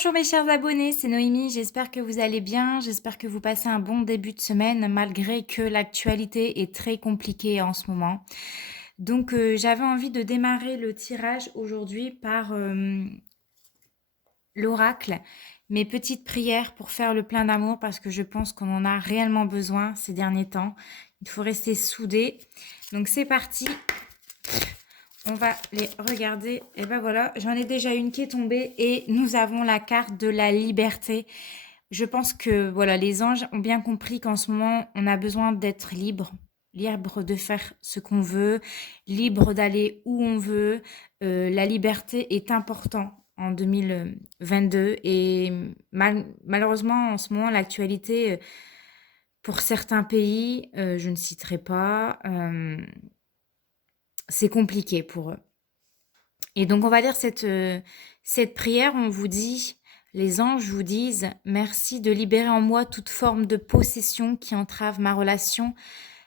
Bonjour mes chers abonnés, c'est Noémie, j'espère que vous allez bien, j'espère que vous passez un bon début de semaine malgré que l'actualité est très compliquée en ce moment. Donc j'avais envie de démarrer le tirage aujourd'hui par l'oracle, mes petites prières pour faire le plein d'amour parce que je pense qu'on en a réellement besoin ces derniers temps. Il faut rester soudés. Donc c'est parti, on va les regarder. Et ben voilà, j'en ai déjà une qui est tombée et nous avons la carte de la liberté. Je pense que voilà, les anges ont bien compris qu'en ce moment, on a besoin d'être libre, libre de faire ce qu'on veut, libre d'aller où on veut. La liberté est importante en 2022 et malheureusement en ce moment l'actualité pour certains pays, je ne citerai pas, c'est compliqué pour eux. Et donc on va lire cette prière, on vous dit, les anges vous disent, merci de libérer en moi toute forme de possession qui entrave ma relation.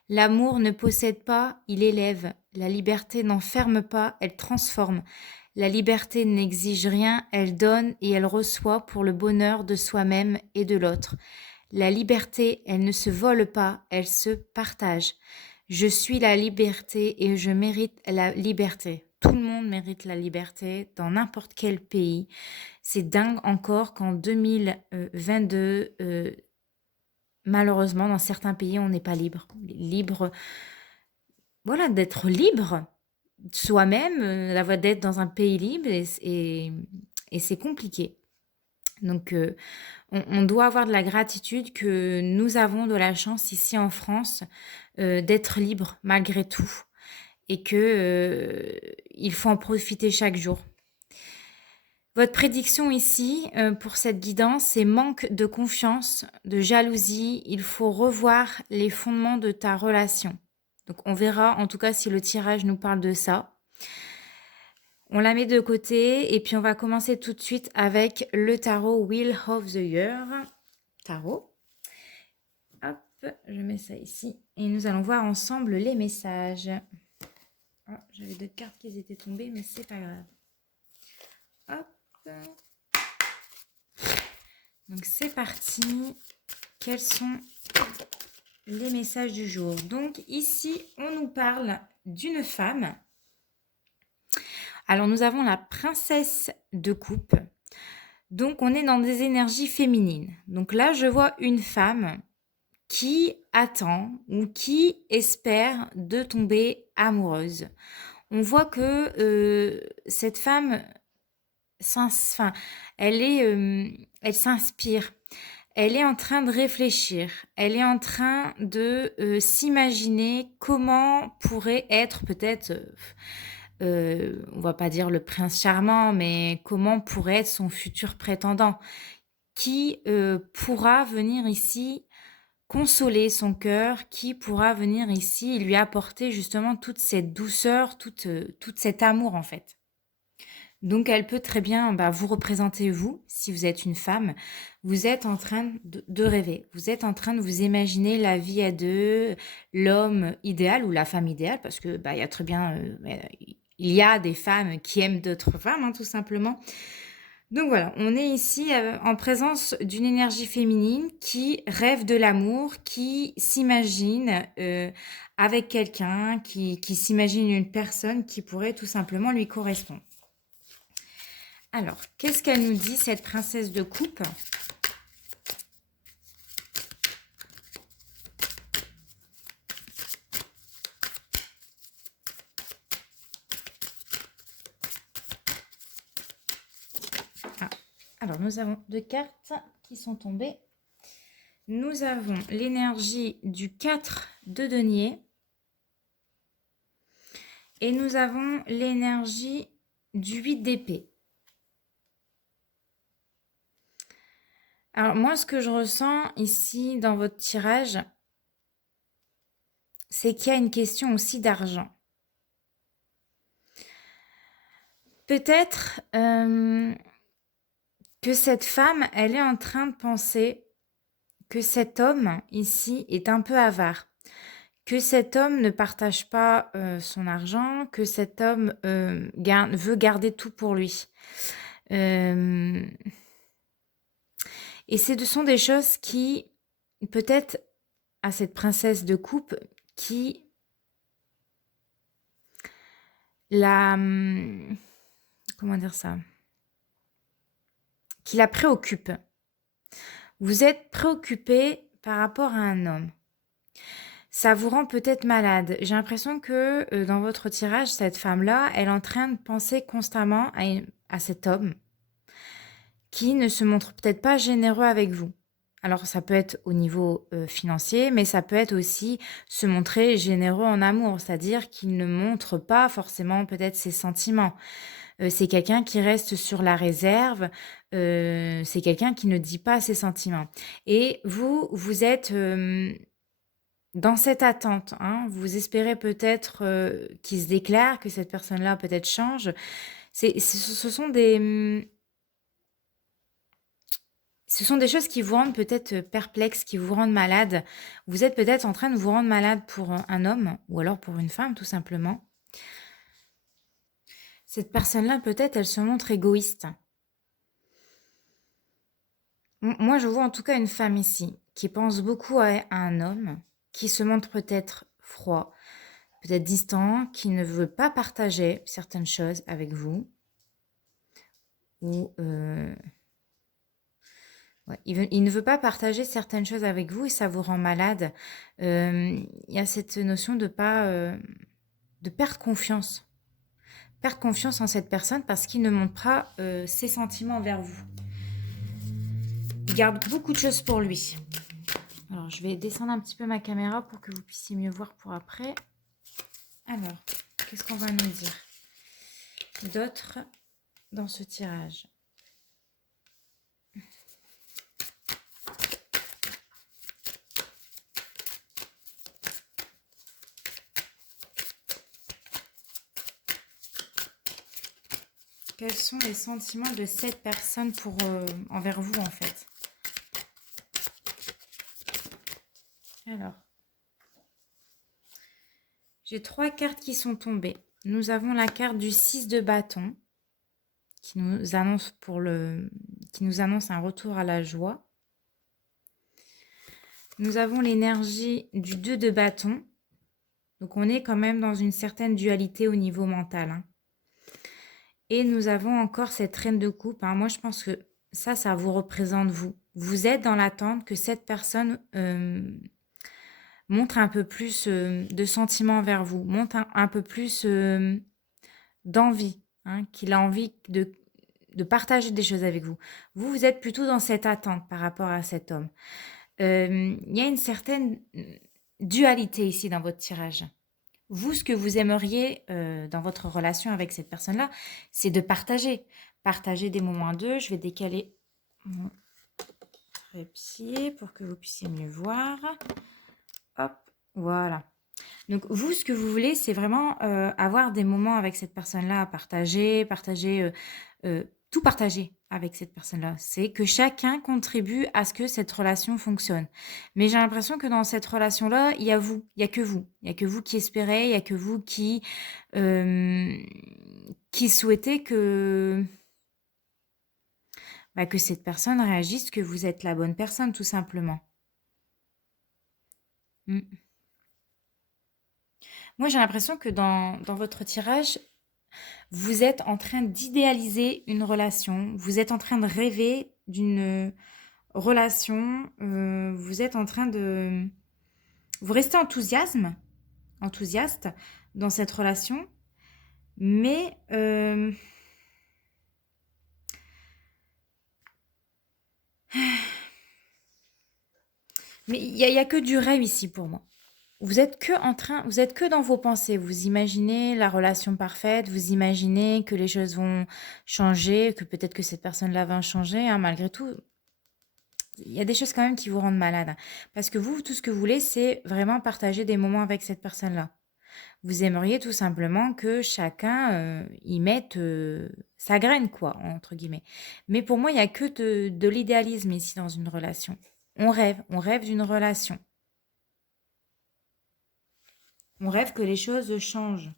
L'amour ne possède pas, il élève. La liberté n'enferme pas, elle transforme. La liberté n'exige rien, elle donne et elle reçoit pour le bonheur de soi-même et de l'autre. La liberté, elle ne se vole pas, elle se partage. Je suis la liberté et je mérite la liberté. Tout le monde mérite la liberté dans n'importe quel pays. C'est dingue encore qu'en 2022, malheureusement, dans certains pays, on n'est pas libre. Libre, voilà, d'être libre soi-même, d'être dans un pays libre et c'est compliqué. Donc, on doit avoir de la gratitude que nous avons de la chance ici en France d'être libre malgré tout et que il faut en profiter chaque jour. Votre prédiction ici pour cette guidance, c'est manque de confiance, de jalousie. Il faut revoir les fondements de ta relation. Donc, on verra en tout cas si le tirage nous parle de ça. On la met de côté et puis on va commencer tout de suite avec le tarot Wheel of the Year. Tarot. Hop, je mets ça ici et nous allons voir ensemble les messages. Oh, j'avais deux cartes qui étaient tombées, mais c'est pas grave. Hop. Donc c'est parti. Quels sont les messages du jour? Donc ici, on nous parle d'une femme. Alors nous avons la princesse de coupe. Donc on est dans des énergies féminines. Donc là, je vois une femme qui attend ou qui espère de tomber amoureuse. On voit que cette femme, elle s'inspire. Elle est en train de réfléchir. Elle est en train de s'imaginer comment pourrait être peut-être, on va pas dire le prince charmant, mais comment pourrait être son futur prétendant qui pourra venir ici consoler son cœur, qui pourra venir ici et lui apporter justement toute cette douceur, tout cet amour en fait. Donc elle peut très bien vous représenter vous, si vous êtes une femme, vous êtes en train de rêver, vous êtes en train de vous imaginer la vie à deux, l'homme idéal ou la femme idéale, parce que il y a très bien, il y a des femmes qui aiment d'autres femmes, hein, tout simplement. Donc voilà, on est ici en présence d'une énergie féminine qui rêve de l'amour, qui s'imagine avec quelqu'un, qui s'imagine une personne qui pourrait tout simplement lui correspondre. Alors, qu'est-ce qu'elle nous dit, cette princesse de coupe? Alors, nous avons deux cartes qui sont tombées. Nous avons l'énergie du 4 de denier. Et nous avons l'énergie du 8 d'épée. Alors, moi, ce que je ressens ici dans votre tirage, c'est qu'il y a une question aussi d'argent. Peut-être que cette femme, elle est en train de penser que cet homme ici est un peu avare, que cet homme ne partage pas son argent, que cet homme veut garder tout pour lui. Et ce sont des choses qui, peut-être, à cette princesse de coupe, qui la... Comment dire ça? Qui la préoccupe. Vous êtes préoccupé par rapport à un homme. Ça vous rend peut-être malade. J'ai l'impression que dans votre tirage, cette femme-là, elle est en train de penser constamment à cet homme qui ne se montre peut-être pas généreux avec vous. Alors ça peut être au niveau financier, mais ça peut être aussi se montrer généreux en amour, c'est-à-dire qu'il ne montre pas forcément peut-être ses sentiments. C'est quelqu'un qui reste sur la réserve, c'est quelqu'un qui ne dit pas ses sentiments. Et vous, vous êtes dans cette attente, hein. Vous espérez peut-être qu'il se déclare, que cette personne-là peut-être change. Ce sont ce sont des choses qui vous rendent peut-être perplexe, qui vous rendent malade. Vous êtes peut-être en train de vous rendre malade pour un homme ou alors pour une femme, tout simplement. Cette personne-là, peut-être, elle se montre égoïste. Moi, je vois en tout cas une femme ici qui pense beaucoup à un homme, qui se montre peut-être froid, peut-être distant, qui ne veut pas partager certaines choses avec vous. Ou ouais, il ne veut pas partager certaines choses avec vous et ça vous rend malade. Il y a cette notion de pas de perdre confiance. Perdre confiance en cette personne parce qu'il ne montre pas ses sentiments envers vous. Il garde beaucoup de choses pour lui. Alors, je vais descendre un petit peu ma caméra pour que vous puissiez mieux voir pour après. Alors, qu'est-ce qu'on va nous dire d'autre dans ce tirage? Quels sont les sentiments de cette personne envers vous, en fait? Alors, j'ai 3 cartes qui sont tombées. Nous avons la carte du 6 de bâton qui nous annonce un retour à la joie. Nous avons l'énergie du 2 de bâton. Donc, on est quand même dans une certaine dualité au niveau mental, hein. Et nous avons encore cette reine de coupe, hein. Moi, je pense que ça vous représente vous. Vous êtes dans l'attente que cette personne montre un peu plus de sentiments envers vous, montre un peu plus d'envie, hein, qu'il a envie de partager des choses avec vous. Vous êtes plutôt dans cette attente par rapport à cet homme. Il y a une certaine dualité ici dans votre tirage. Vous, ce que vous aimeriez dans votre relation avec cette personne-là, c'est de partager. Partager des moments à deux. Je vais décaler mon trépied pour que vous puissiez mieux voir. Hop, voilà. Donc, vous, ce que vous voulez, c'est vraiment avoir des moments avec cette personne-là, tout partager avec cette personne-là. C'est que chacun contribue à ce que cette relation fonctionne. Mais j'ai l'impression que dans cette relation-là, il y a vous, il y a que vous. Il y a que vous qui espérez, il y a que vous qui souhaitez que cette personne réagisse, que vous êtes la bonne personne, tout simplement. Mm. Moi, j'ai l'impression que dans votre tirage, vous êtes en train d'idéaliser une relation, vous êtes en train de rêver d'une relation, vous êtes en train de... Vous restez enthousiaste dans cette relation, mais... mais il y a que du rêve ici pour moi. Vous êtes que dans vos pensées. Vous imaginez la relation parfaite, vous imaginez que les choses vont changer, que peut-être que cette personne-là va changer, hein, malgré tout. Il y a des choses quand même qui vous rendent malade, hein. Parce que vous, tout ce que vous voulez, c'est vraiment partager des moments avec cette personne-là. Vous aimeriez tout simplement que chacun y mette sa graine, quoi, entre guillemets. Mais pour moi, il n'y a que de l'idéalisme ici dans une relation. On rêve d'une relation. On rêve que les choses changent.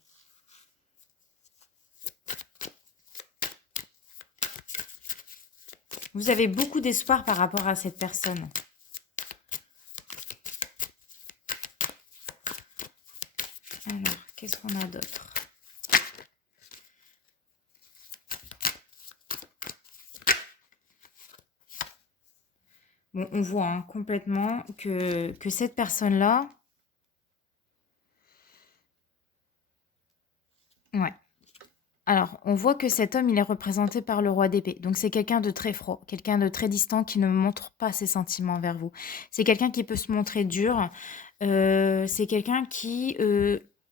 Vous avez beaucoup d'espoir par rapport à cette personne. Alors, qu'est-ce qu'on a d'autre? Bon, on voit hein, complètement que cette personne-là... Ouais. Alors, on voit que cet homme, il est représenté par le roi d'épée. Donc, c'est quelqu'un de très froid, quelqu'un de très distant qui ne montre pas ses sentiments vers vous. C'est quelqu'un qui peut se montrer dur. C'est quelqu'un qui,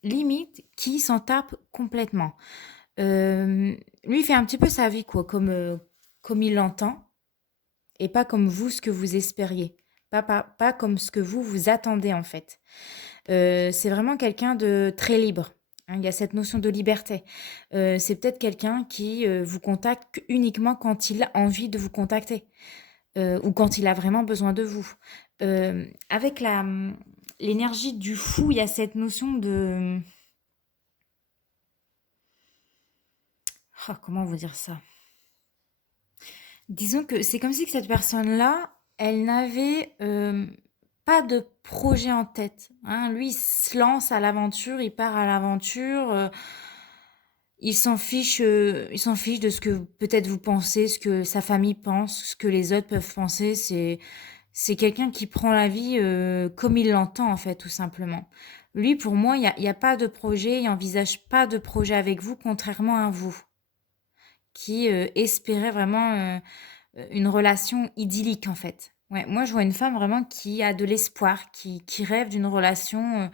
limite, qui s'en tape complètement. Lui, il fait un petit peu sa vie, quoi, comme il l'entend, et pas comme vous, ce que vous espériez. Pas comme ce que vous attendez, en fait. C'est vraiment quelqu'un de très libre. Hein, il y a cette notion de liberté. C'est peut-être quelqu'un qui vous contacte uniquement quand il a envie de vous contacter ou quand il a vraiment besoin de vous. Avec l'énergie du fou, il y a cette notion de... Oh, comment vous dire ça? Disons que c'est comme si que cette personne-là, elle n'avait pas de projet en tête. Hein. Lui, il se lance à l'aventure, il part à l'aventure. Il s'en fiche de ce que peut-être vous pensez, ce que sa famille pense, ce que les autres peuvent penser. C'est quelqu'un qui prend la vie comme il l'entend, en fait, tout simplement. Lui, pour moi, il y a pas de projet, il n'envisage pas de projet avec vous, contrairement à vous, qui espérait vraiment une relation idyllique, en fait. Ouais, moi, je vois une femme vraiment qui a de l'espoir, qui rêve d'une relation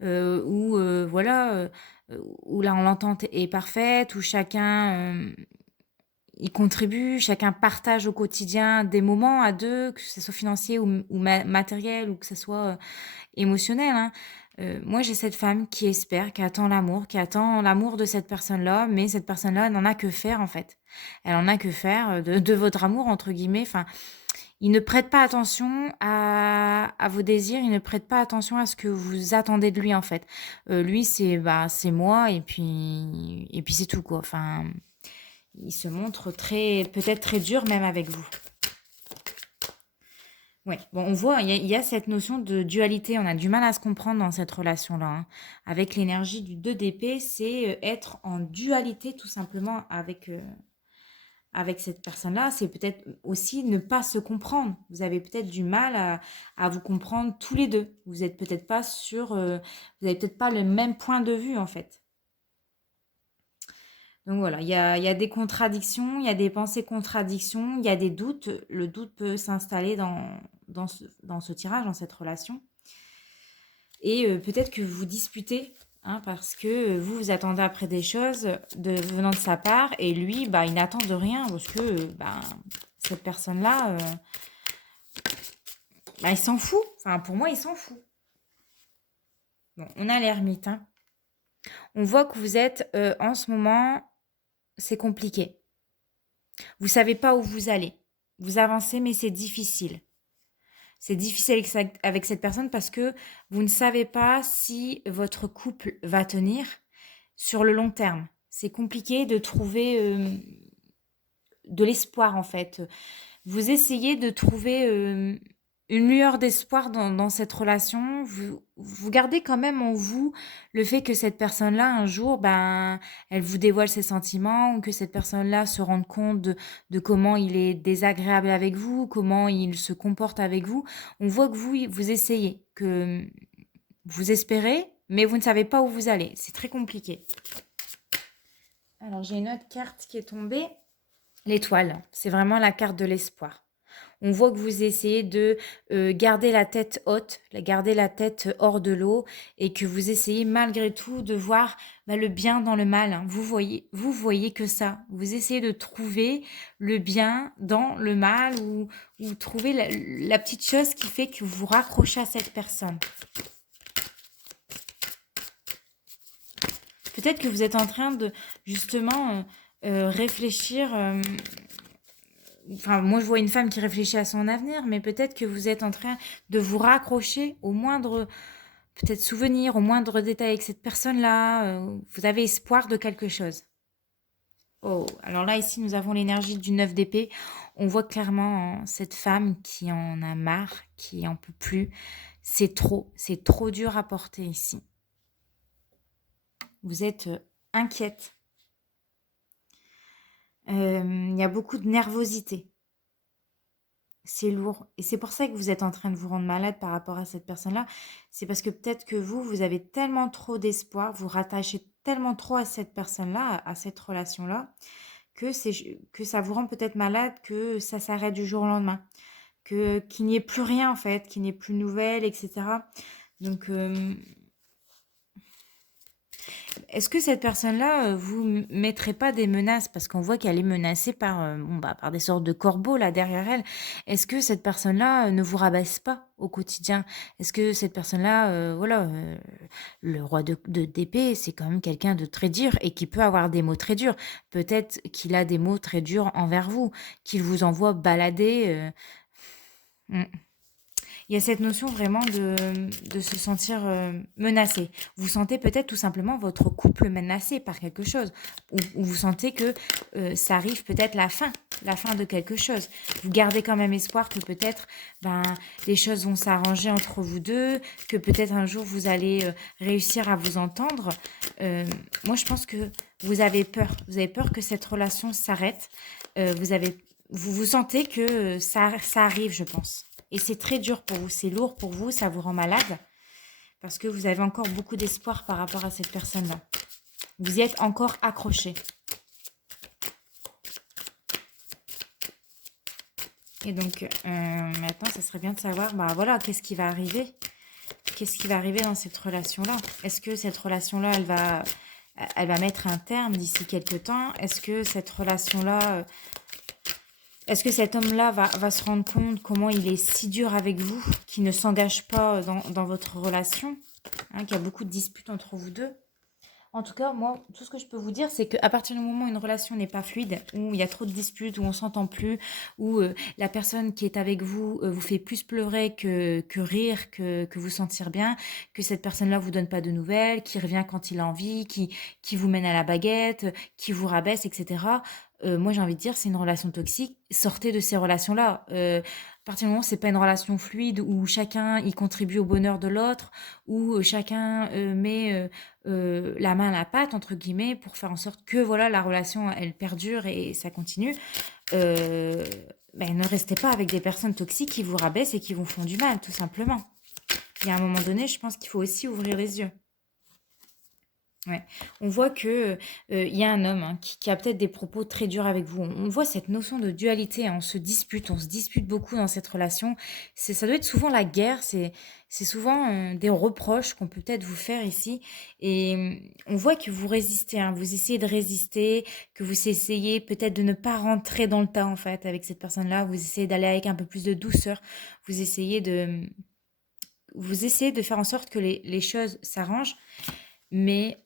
où, voilà, où l'entente est parfaite, où chacun y contribue, chacun partage au quotidien des moments à deux, que ce soit financier ou matériel, ou que ce soit émotionnel. Hein. Moi, j'ai cette femme qui espère, qui attend l'amour de cette personne-là, mais cette personne-là n'en a que faire, en fait. Elle en a que faire de votre amour, entre guillemets. Enfin, il ne prête pas attention à vos désirs, il ne prête pas attention à ce que vous attendez de lui, en fait. Lui, c'est moi, et puis c'est tout, quoi. Enfin, il se montre peut-être très dur, même avec vous. Ouais, bon, on voit, il y a cette notion de dualité, on a du mal à se comprendre dans cette relation-là. Hein. Avec l'énergie du 2 d'épée, c'est être en dualité tout simplement avec cette personne-là. C'est peut-être aussi ne pas se comprendre. Vous avez peut-être du mal à vous comprendre tous les deux. Vous êtes peut-être pas vous avez peut-être pas le même point de vue en fait. Donc voilà, il y a des contradictions, il y a des pensées contradictions, il y a des doutes. Le doute peut s'installer dans ce tirage, dans cette relation. Et peut-être que vous disputez, hein, parce que vous, vous attendez après des choses venant de sa part, et lui, bah, il n'attend de rien, parce que bah, cette personne-là, bah, il s'en fout. Enfin, pour moi, il s'en fout. Bon, on a l'ermite. Hein. On voit que vous êtes, en ce moment, c'est compliqué. Vous savez pas où vous allez. Vous avancez, mais c'est difficile. C'est difficile avec cette personne parce que vous ne savez pas si votre couple va tenir sur le long terme. C'est compliqué de trouver de l'espoir en fait. Vous essayez de trouver une lueur d'espoir dans cette relation. Vous gardez quand même en vous le fait que cette personne-là, un jour, ben, elle vous dévoile ses sentiments, ou que cette personne-là se rende compte de comment il est désagréable avec vous, comment il se comporte avec vous. On voit que vous essayez, que vous espérez, mais vous ne savez pas où vous allez. C'est très compliqué. Alors, j'ai une autre carte qui est tombée. L'étoile, c'est vraiment la carte de l'espoir. On voit que vous essayez de garder la tête haute, garder la tête hors de l'eau et que vous essayez malgré tout de voir le bien dans le mal. Hein. Vous voyez que ça. Vous essayez de trouver le bien dans le mal ou trouver la petite chose qui fait que vous vous raccrochez à cette personne. Peut-être que vous êtes en train de justement réfléchir. Enfin, moi, je vois une femme qui réfléchit à son avenir, mais peut-être que vous êtes en train de vous raccrocher au moindre, peut-être souvenir, au moindre détail avec cette personne-là. Vous avez espoir de quelque chose. Oh, alors là, ici, nous avons l'énergie du 9 d'épée. On voit clairement cette femme qui en a marre, qui en peut plus. C'est trop dur à porter ici. Vous êtes inquiète. Il y a beaucoup de nervosité. C'est lourd. Et c'est pour ça que vous êtes en train de vous rendre malade par rapport à cette personne-là. C'est parce que peut-être que vous avez tellement trop d'espoir, vous rattachez tellement trop à cette personne-là, à cette relation-là, que ça vous rend peut-être malade, que ça s'arrête du jour au lendemain, qu'il n'y ait plus rien en fait, qu'il n'y ait plus de nouvelles, etc. Donc, est-ce que cette personne-là, vous mettrez pas des menaces? Parce qu'on voit qu'elle est menacée par, bon, bah, par des sortes de corbeaux là derrière elle. Est-ce que cette personne-là, ne vous rabaisse pas au quotidien? Est-ce que cette personne-là, voilà, le roi d'épée, c'est quand même quelqu'un de très dur et qui peut avoir des mots très durs. Peut-être qu'il a des mots très durs envers vous, qu'il vous envoie balader, mmh. Il y a cette notion vraiment de se sentir menacé. Vous sentez peut-être tout simplement votre couple menacé par quelque chose. Ou vous sentez que ça arrive peut-être la fin de quelque chose. Vous gardez quand même espoir que peut-être ben, les choses vont s'arranger entre vous deux, que peut-être un jour vous allez réussir à vous entendre. Euh, Moi, je pense que vous avez peur. Vous avez peur que cette relation s'arrête. Vous sentez que ça arrive, je pense. Et c'est très dur pour vous, c'est lourd pour vous, ça vous rend malade parce que vous avez encore beaucoup d'espoir par rapport à cette personne-là. Vous y êtes encore accroché. Et donc, maintenant, ça serait bien de savoir, bah voilà, qu'est-ce qui va arriver? Qu'est-ce qui va arriver dans cette relation-là? Est-ce que cette relation-là, elle va mettre un terme d'ici quelques temps? Est-ce que cette relation-là, est-ce que cet homme-là va se rendre compte comment il est si dur avec vous, qu'il ne s'engage pas dans votre relation, hein, qu'il y a beaucoup de disputes entre vous deux? En tout cas, moi, tout ce que je peux vous dire, c'est qu'à partir du moment où une relation n'est pas fluide, où il y a trop de disputes, où on s'entend plus, où la personne qui est avec vous vous fait plus pleurer que rire, que vous sentir bien, que cette personne-là vous donne pas de nouvelles, qui revient quand il a envie, qui vous mène à la baguette, qui vous rabaisse, etc. Moi, j'ai envie de dire, c'est une relation toxique. Sortez de ces relations-là. À partir du moment où c'est pas une relation fluide, où chacun y contribue au bonheur de l'autre, où chacun met la main à la pâte, entre guillemets, pour faire en sorte que voilà, la relation, elle perdure et ça continue, euh, ben, ne restez pas avec des personnes toxiques qui vous rabaissent et qui vous font du mal, tout simplement. Il y a un moment donné, je pense qu'il faut aussi ouvrir les yeux. Ouais. On voit que il y a un homme hein, qui a peut-être des propos très durs avec vous. On voit cette notion de dualité, hein, on se dispute beaucoup dans cette relation. Ça doit être souvent la guerre, c'est souvent des reproches qu'on peut peut-être vous faire ici. Et on voit que vous résistez, hein, vous essayez de résister, que vous essayez peut-être de ne pas rentrer dans le tas en fait avec cette personne-là. Vous essayez d'aller avec un peu plus de douceur. Vous essayez de, vous essayez de faire en sorte que les choses s'arrangent. Mais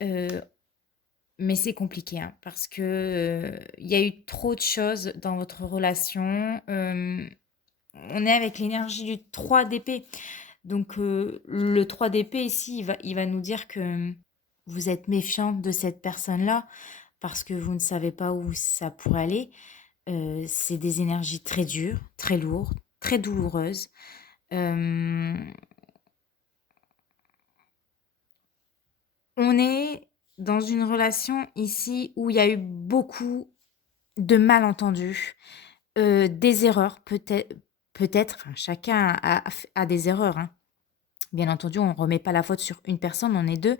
c'est compliqué, hein, parce que, il y a eu trop de choses dans votre relation. On est avec l'énergie du 3 d'épée. Donc, le 3 d'épée ici, il va nous dire que vous êtes méfiante de cette personne-là parce que vous ne savez pas où ça pourrait aller. C'est des énergies très dures, très lourdes, très douloureuses. Hem, on est dans une relation ici où il y a eu beaucoup de malentendus, des erreurs peut-être, enfin chacun a des erreurs, hein. Bien entendu, on ne remet pas la faute sur une personne, on est 2,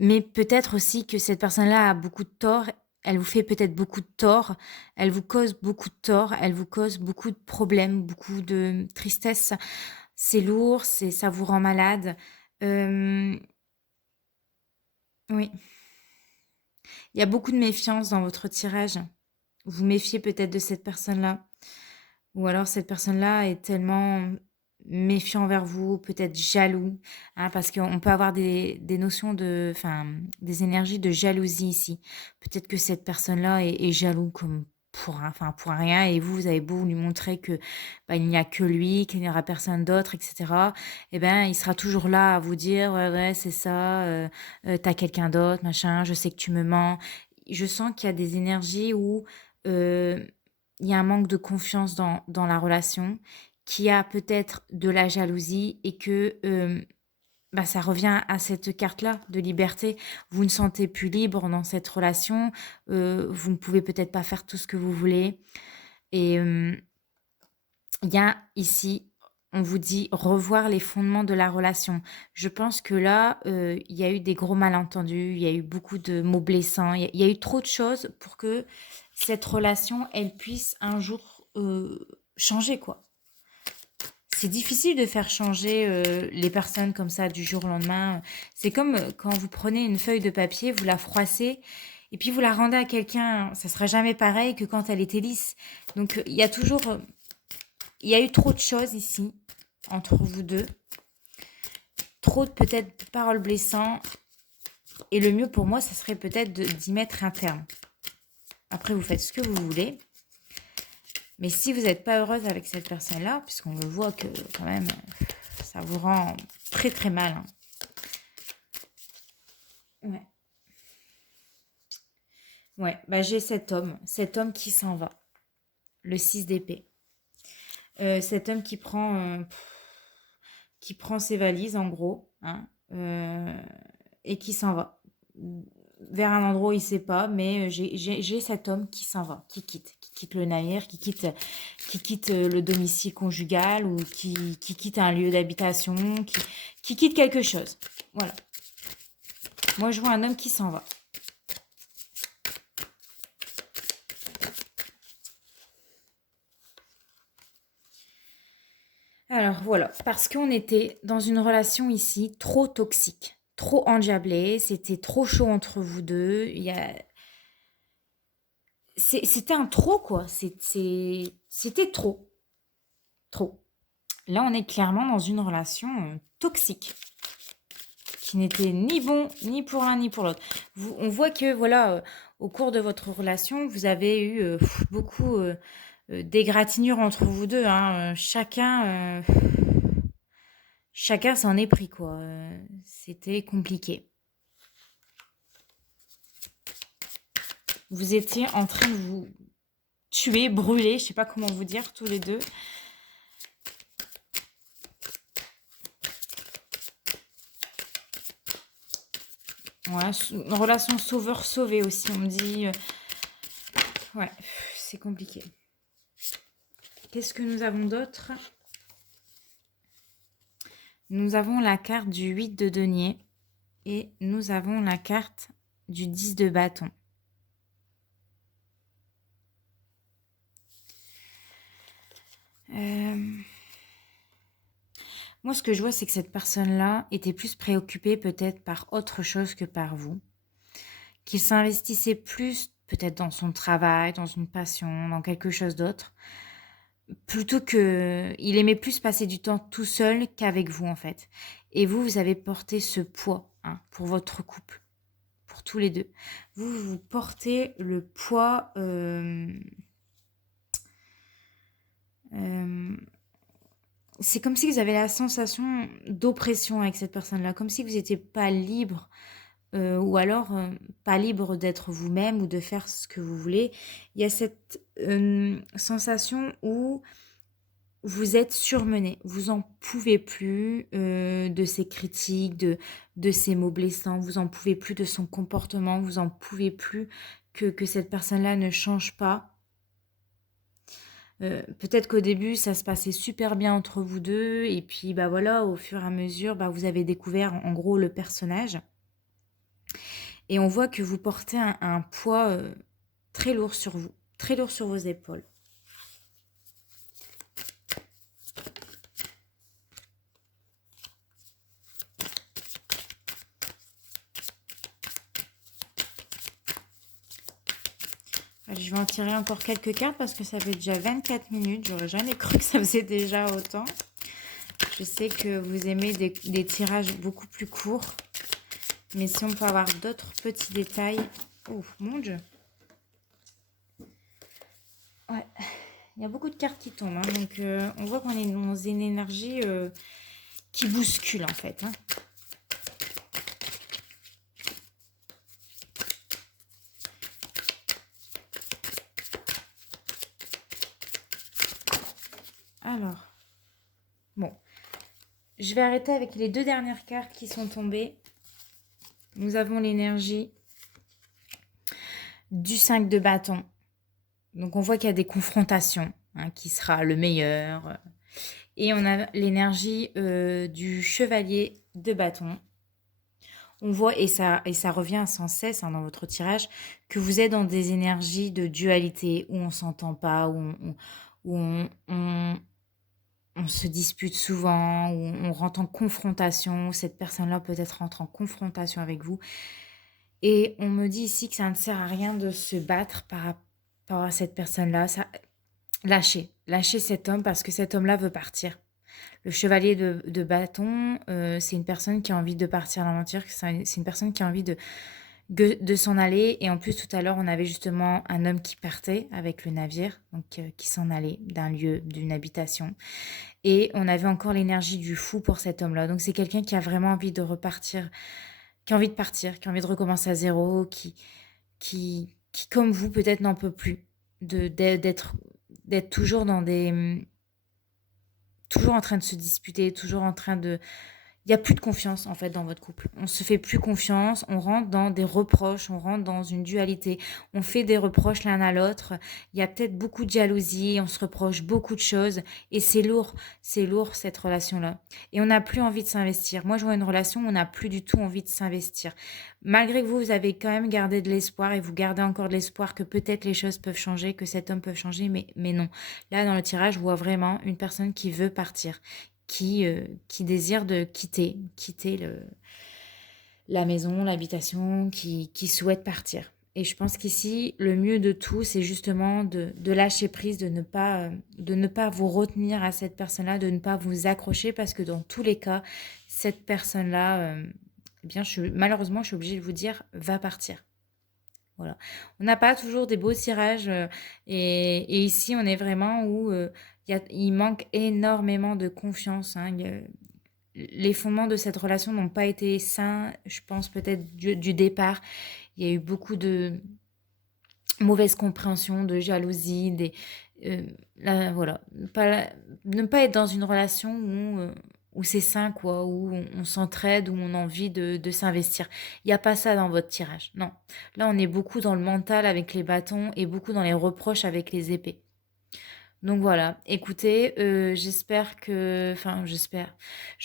mais peut-être aussi que cette personne-là a beaucoup de tort, elle vous fait peut-être beaucoup de tort, elle vous cause beaucoup de tort, elle vous cause beaucoup de problèmes, beaucoup de tristesse. C'est lourd, ça vous rend malade. Hem, oui, il y a beaucoup de méfiance dans votre tirage. Vous méfiez peut-être de cette personne-là. Ou alors cette personne-là est tellement méfiant envers vous, peut-être jaloux, hein, parce qu'on peut avoir des notions de, enfin, des énergies de jalousie ici. Peut-être que cette personne-là est jaloux comme enfin, pour un rien, et vous avez beau lui montrer que bah, il n'y a que lui, qu'il n'y aura personne d'autre, etc. Eh ben, il sera toujours là à vous dire, ouais, ouais, c'est ça, t'as quelqu'un d'autre, machin, je sais que tu me mens. je sens qu'il y a des énergies où il y a un manque de confiance dans la relation, qu'il y a peut-être de la jalousie et que bah, ça revient à cette carte-là de liberté. Vous ne sentez plus libre dans cette relation, vous ne pouvez peut-être pas faire tout ce que vous voulez. Et il y a ici, on vous dit revoir les fondements de la relation. Je pense que là, il y a eu des gros malentendus, il y a eu beaucoup de mots blessants, il y a eu trop de choses pour que cette relation, elle puisse un jour changer, quoi. C'est difficile de faire changer les personnes comme ça du jour au lendemain. C'est comme quand vous prenez une feuille de papier, vous la froissez et puis vous la rendez à quelqu'un. Ça sera jamais pareil que quand elle était lisse. Donc il y a toujours, il y a eu trop de choses ici entre vous deux, trop de peut-être de paroles blessantes. Et le mieux pour moi, ça serait peut-être d'y mettre un terme. Après, vous faites ce que vous voulez. Mais si vous n'êtes pas heureuse avec cette personne-là, puisqu'on le voit que quand même, ça vous rend très très mal. Hein. Ouais. Ouais, bah j'ai cet homme qui s'en va. Le 6 d'épée. Cet homme qui prend ses valises en gros, hein, et qui s'en va. Vers un endroit où il ne sait pas, mais j'ai cet homme qui s'en va, qui quitte le navire, qui quitte le domicile conjugal ou qui quitte un lieu d'habitation, qui quitte quelque chose. Voilà. Moi, je vois un homme qui s'en va. Alors voilà, parce qu'on était dans une relation ici trop toxique, trop endiablée, c'était trop chaud entre vous deux. C'était un trop quoi, c'était trop, trop. Là, on est clairement dans une relation toxique qui n'était ni bon ni pour l'un ni pour l'autre. On voit que voilà, au cours de votre relation, vous avez eu beaucoup d'égratignures entre vous deux. Hein, chacun s'en est pris quoi. C'était compliqué. Vous étiez en train de vous tuer, brûler, je sais pas comment vous dire, tous les deux. Ouais, une relation sauveur-sauvé aussi, on me dit. Ouais, c'est compliqué. Qu'est-ce que nous avons d'autre? Nous avons la carte du 8 de denier et nous avons la carte du 10 de bâton. Moi, ce que je vois, c'est que cette personne-là était plus préoccupée peut-être par autre chose que par vous. Qu'il s'investissait plus peut-être dans son travail, dans une passion, dans quelque chose d'autre. Plutôt que... Il aimait plus passer du temps tout seul qu'avec vous, en fait. Et vous avez porté ce poids hein, pour votre couple, pour tous les deux. Vous portez le poids... c'est comme si vous avez la sensation d'oppression avec cette personne-là, comme si vous n'étiez pas libre, ou alors pas libre d'être vous-même ou de faire ce que vous voulez. Il y a cette sensation où vous êtes surmené, vous en pouvez plus de ses critiques, de ses mots blessants, vous en pouvez plus de son comportement, vous en pouvez plus que cette personne-là ne change pas. Peut-être qu'au début, ça se passait super bien entre vous deux, et puis bah voilà, au fur et à mesure, bah, vous avez découvert en gros le personnage. Et on voit que vous portez un poids très lourd sur vous, très lourd sur vos épaules. Je vais en tirer encore quelques cartes parce que ça fait déjà 24 minutes. J'aurais jamais cru que ça faisait déjà autant. Je sais que vous aimez des tirages beaucoup plus courts. Mais si on peut avoir d'autres petits détails... Oh, mon Dieu. Ouais, il y a beaucoup de cartes qui tombent. Hein, donc, on voit qu'on est dans une énergie qui bouscule, en fait. Hein. Alors, bon, je vais arrêter avec les 2 dernières cartes qui sont tombées. Nous avons l'énergie du 5 de bâton. Donc, on voit qu'il y a des confrontations, hein, qui sera le meilleur. Et on a l'énergie du chevalier de bâton. On voit, et ça revient sans cesse, hein, dans votre tirage, que vous êtes dans des énergies de dualité, où on ne s'entend pas, où on se dispute souvent, où on rentre en confrontation, où cette personne-là peut-être rentre en confrontation avec vous. Et on me dit ici que ça ne sert à rien de se battre par rapport à cette personne-là. Lâchez cet homme parce que cet homme-là veut partir. Le chevalier de bâton, c'est une personne qui a envie de partir l'aventure, c'est une personne qui a envie de s'en aller. Et en plus, tout à l'heure, on avait justement un homme qui partait avec le navire, donc qui s'en allait d'un lieu, d'une habitation. Et on avait encore l'énergie du fou pour cet homme-là. Donc c'est quelqu'un qui a vraiment envie de repartir, qui a envie de partir, qui a envie de recommencer à zéro, qui comme vous, peut-être n'en peut plus d'être toujours dans des... toujours en train de se disputer, toujours en train de... Il n'y a plus de confiance, en fait, dans votre couple. On se fait plus confiance, on rentre dans des reproches, on rentre dans une dualité. On fait des reproches l'un à l'autre. Il y a peut-être beaucoup de jalousie, on se reproche beaucoup de choses. Et c'est lourd, cette relation-là. Et on n'a plus envie de s'investir. Moi, je vois une relation où on n'a plus du tout envie de s'investir. Malgré que vous avez quand même gardé de l'espoir et vous gardez encore de l'espoir que peut-être les choses peuvent changer, que cet homme peut changer, mais non. Là, dans le tirage, je vois vraiment une personne qui veut partir, qui désire de quitter la maison, l'habitation, qui souhaite partir. Et je pense qu'ici, le mieux de tout, c'est justement de lâcher prise, de ne pas vous retenir à cette personne-là, de ne pas vous accrocher, parce que dans tous les cas, cette personne-là, eh bien, malheureusement, je suis obligée de vous dire, va partir. Voilà. On n'a pas toujours des beaux tirages, et ici, on est vraiment où il manque énormément de confiance, hein. Les fondements de cette relation n'ont pas été sains, je pense peut-être du départ. Il y a eu beaucoup de mauvaise compréhension, de jalousie, voilà. Ne pas être dans une relation où c'est sain, quoi, où on s'entraide, où on a envie de s'investir. Il n'y a pas ça dans votre tirage, non. Là, on est beaucoup dans le mental avec les bâtons et beaucoup dans les reproches avec les épées. Donc voilà, écoutez, j'espère. Je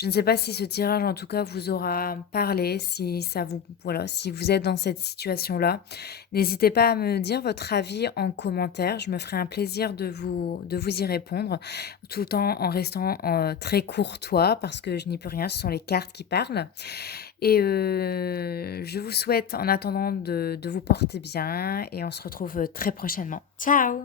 ne sais pas si ce tirage, en tout cas, vous aura parlé, si ça vous, voilà, si vous êtes dans cette situation-là. N'hésitez pas à me dire votre avis en commentaire. Je me ferai un plaisir de vous y répondre, tout le temps en restant très courtois, parce que je n'y peux rien, ce sont les cartes qui parlent. Et je vous souhaite, en attendant, de vous porter bien, et on se retrouve très prochainement. Ciao!